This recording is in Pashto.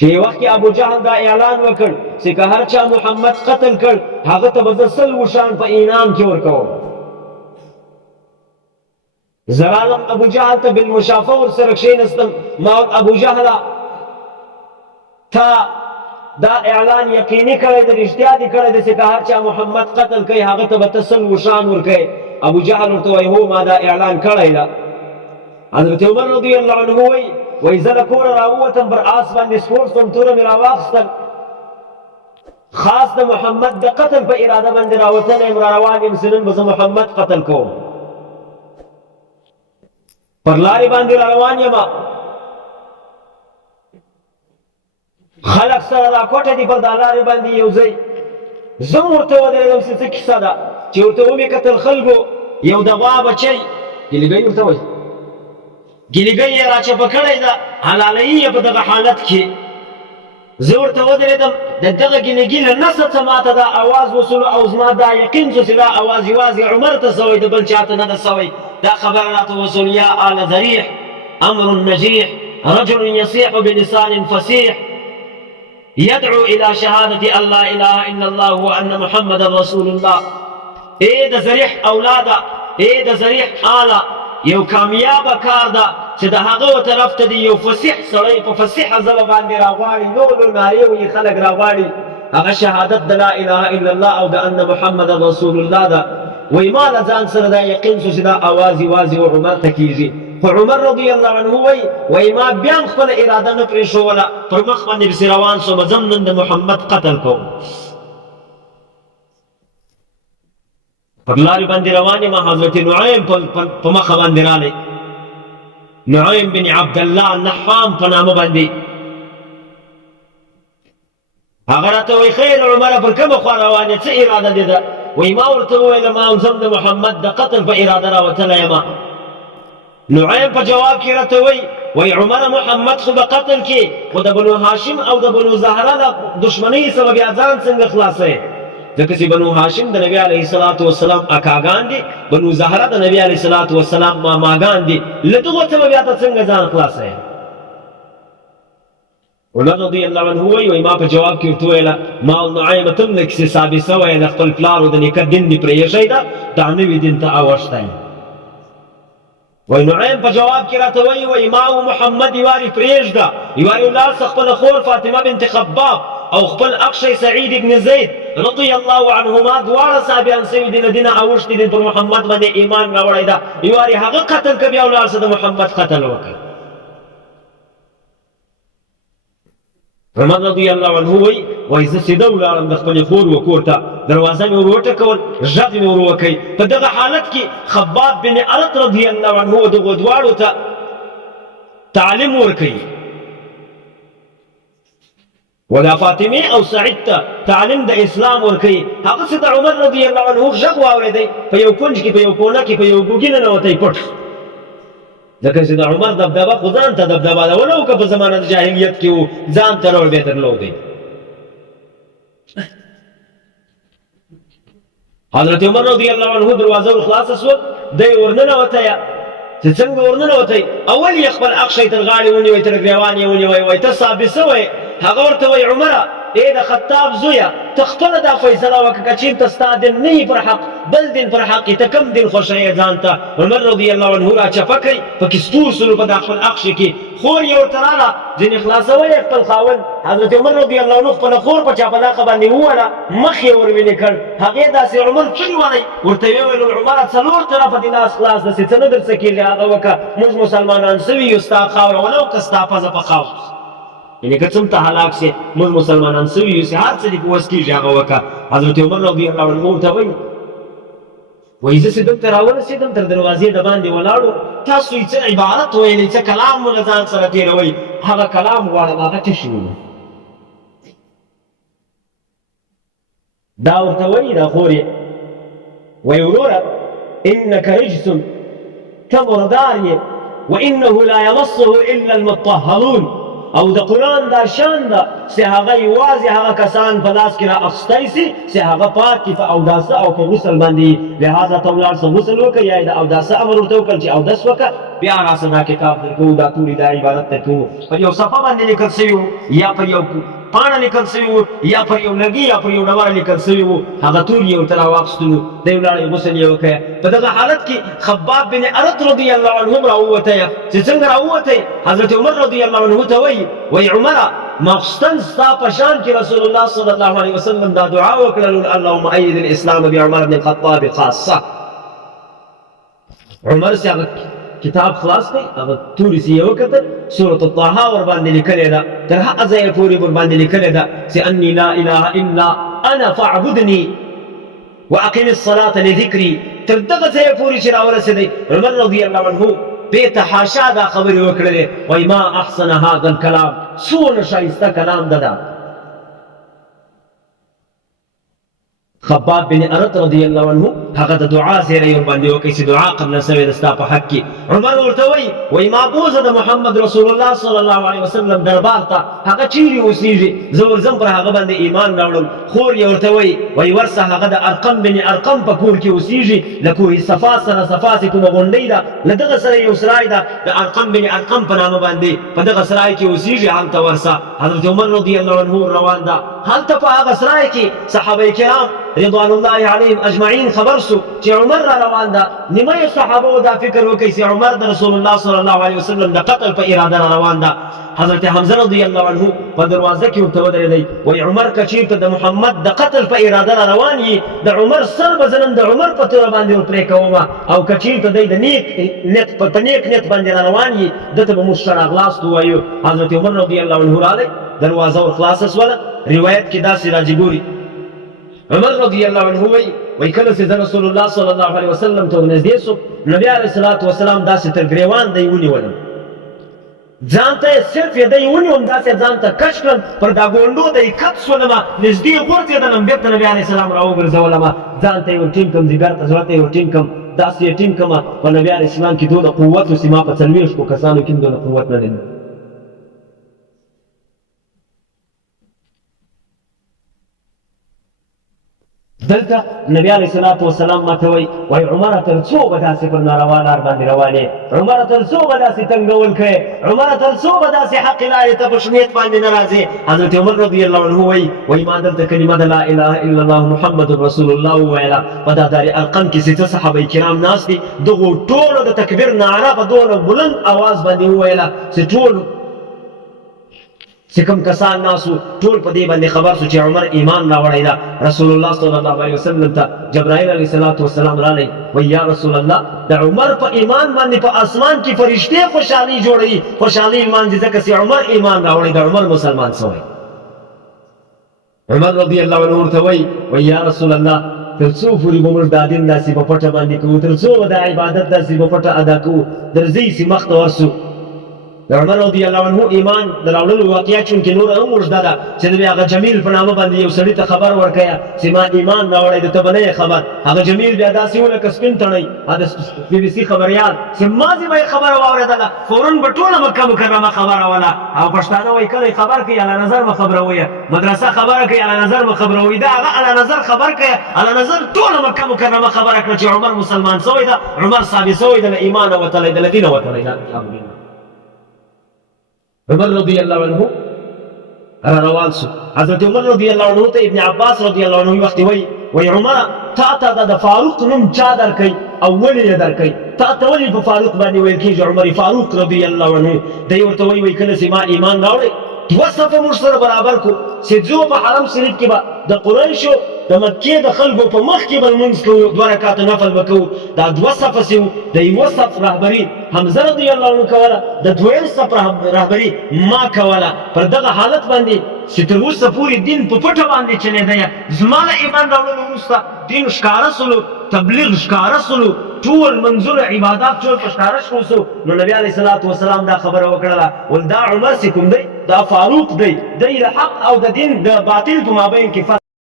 چې یو وخت کې ابو جهل دا اعلان وکړ چې که هر چا محمد قتل کړ هغه ته به زه 100 وشان په انعام کې ورکوم. زه رالم ابو جهل ته بالمشافه ورسره کښېنستم. ما ابو جهله تا دا اعلان یقیني کړی دی، رښتیا دې کړی دی چې که هر چا محمد قتل کوي هغه ته به ته 100 وشان ورکوې؟ ابو جهل ورته وایي هو ما دا اعلان کړی ده. حضرت عمر رضی الله عنه وایي زه له کوره راووتم، پر آس باندې سپور شوم، توره مې راواخیستل، خاص د محمد د قتل په اراده باندې راوتلی یم، را روان یم چې نن به زه محمد قتل کوم. پر لارې باندې را روان یم، خلک سره راکوټه دي پر دا لارې باندې یو ځای. زه هم ورته ودرېدم چې څه کیسه ده، چې ورته ومې کتل خلکو یو د غوا بچی ګیلګۍ ورته وایي، ګیلګۍ یې راچپه کړی ده، حلالوي یې په دغه حالت کې. زه ورته ودرېدم، د دغه ګیلګي له نسه څه ماته دا اواز وصلو او زما دا یقین شو چې دا اواز یوازې عمر ته سوی، د بل چاته نه ده سوی. دا خبره راته وصل یا آل ذریح امر نجیح رجل یصیح بلسان فصیح يدعو إلى شهادة أن لا إله إلا الله وأن محمد رسول الله. اے د زریح اولاده، اے د زریح آله، یو کامیابه کار ده چې د هغه طرف ته دی یو فصیح سړی په فصیحه ژبه باندې راغواړي، لولو نارې وایي، خلک راغواړي هغه شهادت د لا اله الا الله او د ان محمد رسول الله ده. وایي ما له ځان سره دا یقین شو چې دا اواز یوازې عمر ته کېږي. خو عمر رضی الله عنه وایي ما بیا هم خپله اراده نه پرېښوله، پر مخ باندې پسې روان شوم، ځم نن د محمد قتل کوم. پر لارې باندې روان یم، حضرت نعیم په مخه باندې رالی، نعیم بن عبدالله النحام په نامه باندې. هغه راته وایي خیر عمره پر کومه خوا روان یې، څه اراده دې ده؟ وایي ما ورته وویله ما هم ځم د محمد د قتل په اراده راوتلی یم. نعیم په جواب کې راته وایي عمره محمد خو به قتل کې، خو د بنو هاشم او د بنو زهره د دشمنۍ سبب بیا ځان څنګه خلاصوې؟ ځکه چې بنو هاشم د نبي علیه الصلاة والسلام اکاګان دي، بنو زهره د نبي علیه الصلاة والسلام ماماګان دي، له دغو څخه بیا ته څنګه ځان خلاصوې؟ عمر رضی الله عنه وایي ما په جواب کې ورته وویله ما نعیم ته هم د کیسې ثابت سوی د خپل پلار او د نیکه دین دې پرېښی ده، دا نوي دین ته اوښتی. وایي نعیم په جواب کې راته وایي ما او محمد یوارې پرېږده، یوارې ولاړ شه خپله خور فاطمه بنت خباب او خپل اخشی سعید ابن زید رضی الله عنهما دواړه صحابیان سوي دي، له دینه اوښتي دي، پر محمد باندې ایمان راوړی ده، یوارې هغه قتل که بیا ولاړ شه د محمد قتل وکړه. عمر رضی الله عنه وایي زه سیده ولاړم د خپلې خور و کور ته، دروازه مې ور وټکول، غږ مې ور وکړ. په دغه حالت کې خباب بن ارت رضی الله عنه دغو دواړو ته تعلیم ورکوي، ولا فاطمه او سعید ته تعلیم د اسلام ورکوي. هغه څه د عمر رضی الله عنه غږ واورېدی، په یو کونج کې په یو کونه کې په یو ګوګي ننوتی پټ، ځکه چې د عمر دبدبه خو ځان ته دبدبه ده، ولو که په زمانه د جاهلیت کې و ځان ته ډول به یې درلودی. حضرت عمر رضی الله عنه دروازه ور خلاصه شوه، دی ورننوتی، چې څنګه ورننوتی اول یې خپل اخشی تر غاړې ونیوی، تر ګریوان یې ونیوی، وایي ته ثابت سوی؟ هغه ورته وایي عمره ای د خطاب زویه ته خپله دا فیصله وکړه که چېرته ستا دین نه وي پر حق بل دین پر حق ته کوم دین خوښوې ځان ته؟ عمر رضی الله عنه راچپه کوي، پکې ستور سلو په دا خپل اخشي کې. خور یې ورته راغله ځینې خلاصوی یې خپل خاوند. حضرت عمر رضی الله عنه خپله خور په چاپلاقه باندې ووهله، مخ یې ور ویلې کړ. هغې داسې عمر چونې ولی ورته ویې ویل عمره څلور طرفه دې لاس خلاص ده، چې څه نه در څه کېږي هغه وکړه، موږ مسلمانان سوي یو، ستا خاوره ولو که ستا پزه په خاوره، یعنې که څه هم ته هلاک سې موږ مسلمانان سوي یو، چې هر څه دې په وس کېږي هغه وکړه. حضرت عمر رضی الله عنه ورته وایي زه چې دلته راورسېدم تر دروازې د باندې ولاړو، تاسو یې څه عبارت ویلی، څه کلام مو له ځان سره تېروئ، هغه کلام غواړم هغه تشي ومه. دا ورته وایي دا خور یې وایي وروره انک رجس ته مردار یې وانه لا یمصه الا المطهرون، او د قرآن دا شان ده چې هغه یوازې هغه کسان په لاس کې را اخیستی سي چې هغه پاک کي په اوداسه او په غسل باندې لهذا ته ولاړ څه غسل وکړه یا د اوداسه امر ورته وکړل چې اودس وکړه بیا راسه دا کتاب درکوو دا ټولې دا عبادت درکوو پر یو صفحه باندې لیکل سوي وو یا پر یو پاڼه لیکل سوي وو یا پر یو لرګي یا پر یو ډبره لیکل سوي وو هغه ټول یې ورته راواخیستلو دی ولاړ غسل یې وکړی په دغه حالت کې خباب بن ارت رضی الله عنه هم راووتی چې څنګه راووتی حضرت عمر رضی الله عنه ته وایي عمره مخصوصا ستا په شان کې رسول الله صلی الله علیه وسلم دا دعا وکړل اللهم أيد الاسلام بعمر بن الخطاب خاصه عمر سي هغه کتاب خلاص کړي هغه تورې سي یې وکتل سورة الطه ورباندې لیکلې ده تر هغه ځایه پورې ورباندې لیکلې ده چې اني لا اله الا انا فاعبدني واقم الصلاه لذكري تر دغه ځایه پورې چې راورسېدی عمر رضی الله عنه بيت حاشا دا خبرې وکړلې وایي ما احسن هذا الكلام څونه ښایسته کلام ده دا خباب بن ارت رضی الله عنه هغه د دعا زیری ورباندې وکړي چې دعا قبل سوې د ستا په حق کې عمر ورته وایي ما بوزه د محمد رسول الله صلی الله علیه وسلم دربار ته هغه چیرې اوسېږي زه ورځم پر هغه باندې ایمان راوړم خور یې ورته وایي ورسه هغه د ارقم بن ارقم په کور کې اوسېږي له کوه صفا سره صفا چې کومه غونډۍ ده له دغه سره یو سرای ده د ارقم بن ارقم په نامه باندې په دغه سرای کې اوسېږي هلته ورسه حضرت عمر رضی الله عنه روان ده هلته په هغه سرای کې صحابه کرام رضوان الله علیهم اجمعین خبر سو چې عمر را روان ده نیمه صحابه دا فکر وکړي چې عمر د رسول الله صلی الله علیه وسلم د قتل په اراده را روان ده حضرت حمزه رضی الله عنه په دروازه کې ورته ودرېدی وایي عمر که چېرته د محمد د قتل په اراده را روان یي د عمر سر به زه نن د عمر په توره باندې ور پرې کوم او که چېرته دی د نیک نیت په نیک نیت باندې را روان یي ده ته به موږ ښه راغلاست ووایو حضرت عمر رضی الله عنه راغی دروازه ور خلاصه سوله روایت کې داسې راځي ګوري عمر رضی الله عنه وایي کله چې زه رسول الله صلی الله علیه وسلم ته ورنږدې سوم نبي علیه الصلاة وسلام داسې تر ګریوان دی ونیولم ځان ته یې صرف یې دی ونیوم داسې ځان ته کش کړم پر دا ګونډو ته یې کت شولمه نږدې غورځېدلم بېرته نبي علیه السلام راوګرځولمه ځان ته یې ورټینګ کړم ځیګر ته زړه ته یې ورټینګ کړم داسې یې ټینګ کړمه په نبي علیه السلام کې دونه قوت و چې ما په 40 کسانو کې دونه قوت نه لري دلته نبی علیه الصلاة والسلام ماته وایي عمره تر څو به داسې پر ناروا لار باندې روانې عمره تر څو به داسې تنګول کوې عمره تر څو به داسې حق لارې ته په شنیت باندې نه راځې حضرت عمر رضی الله عنه وایي ما دلته کلمه د لا اله الا الله محمد رسول الله وویله په دا دار ارقم کې چې څه صحابه کرام ناست دي دغو ټولو د تکبیر نعره په دونه بلند اواز باندې وویله چې ټولو چې کوم کسان ناسو ټول په دې باندې خبر سو چې عمر ایمان راوړی ده رسول الله صلی الله علیه وسلم ته جبرائیل علیه الصلاة والسلام راغی وایي یا رسول الله د عمر په ایمان باندې په اسمان کې فرشتې خوشحالي جوړوي خوشحالي لمانځي ځکه چې عمر ایمان راوړی د عمر مسلمان سوی عمر رضی الله عنه ورته وایي یا رسول الله تر څو پورې به موږ دا دین داسې په پټه باندې کوو تر څو به دا عبادت داسې په پټه ادا کوو درځئ چې مخته ورسو د عمر رضی الله عنه ایمان د راوړلو واقعه چونکې نور هم اوږده ده چې د هغه جمیل په نامه باندې یو سړي ته خبر ورکوه چې ما ایمان راوړی د ته به نه یې خبر هغه جمیل بیا داسې و لکه سپین تڼی د بي بي سي خبریال چې ماضي به یې خبره واورېدله فورا به ټوله مکه مکرمه خبروله او پښتانه وایي کله خبر کوي اعلی نظر مه خبروئ مدرسه خبره کوي اعلی نظر مه خبروئ دا هغه اعلی نظر خبر کوي اعلی نظر ټوله مکه مکرمه خبره کړه چې عمر مسلمان سوی ده عمر ثابت سوی ده له ایمانه وتلی ده له دینه وتلی ده الحمدلله عمر رضی الله عنه را روان سو حضرت عمر رضی الله عنه ته ابن عباس رضی الله عنه وخت وی عمر تا ته د فاروق نوم چا درکې او ولې یې درکې تا ته ولې په فاروق باندې ویل کېږي عمر فاروق رضی الله عنه دی ورته وی کله چې ما ایمان راوړی دوه صفه موږ سره برابر کو چې ځو په حرم شریف کې به د قریشو د مکې د خلکو په مخ کې به لمونځ کوو 2 رکعاته نفل به کوو دا 2 صفه چې وو د یوه صف رهبري حمزه رضی الله عنه کوله د دویم صف رهبري ما کوله پر دغه حالت باندې چې تر اوسه پورې دین په پټه باندې چلېدی زما له ایمان راوړلو وروسته دین ښکاره سولو تبلیغ ښکاره سولو ټول منظور عبادات ټول په ښکاره شو نو نبي علیه الصلاة والسلام دا خبره وکړله ول دا عمر چې کوم دی دا فاروق دی د حق او د دین د باطل په مابین کې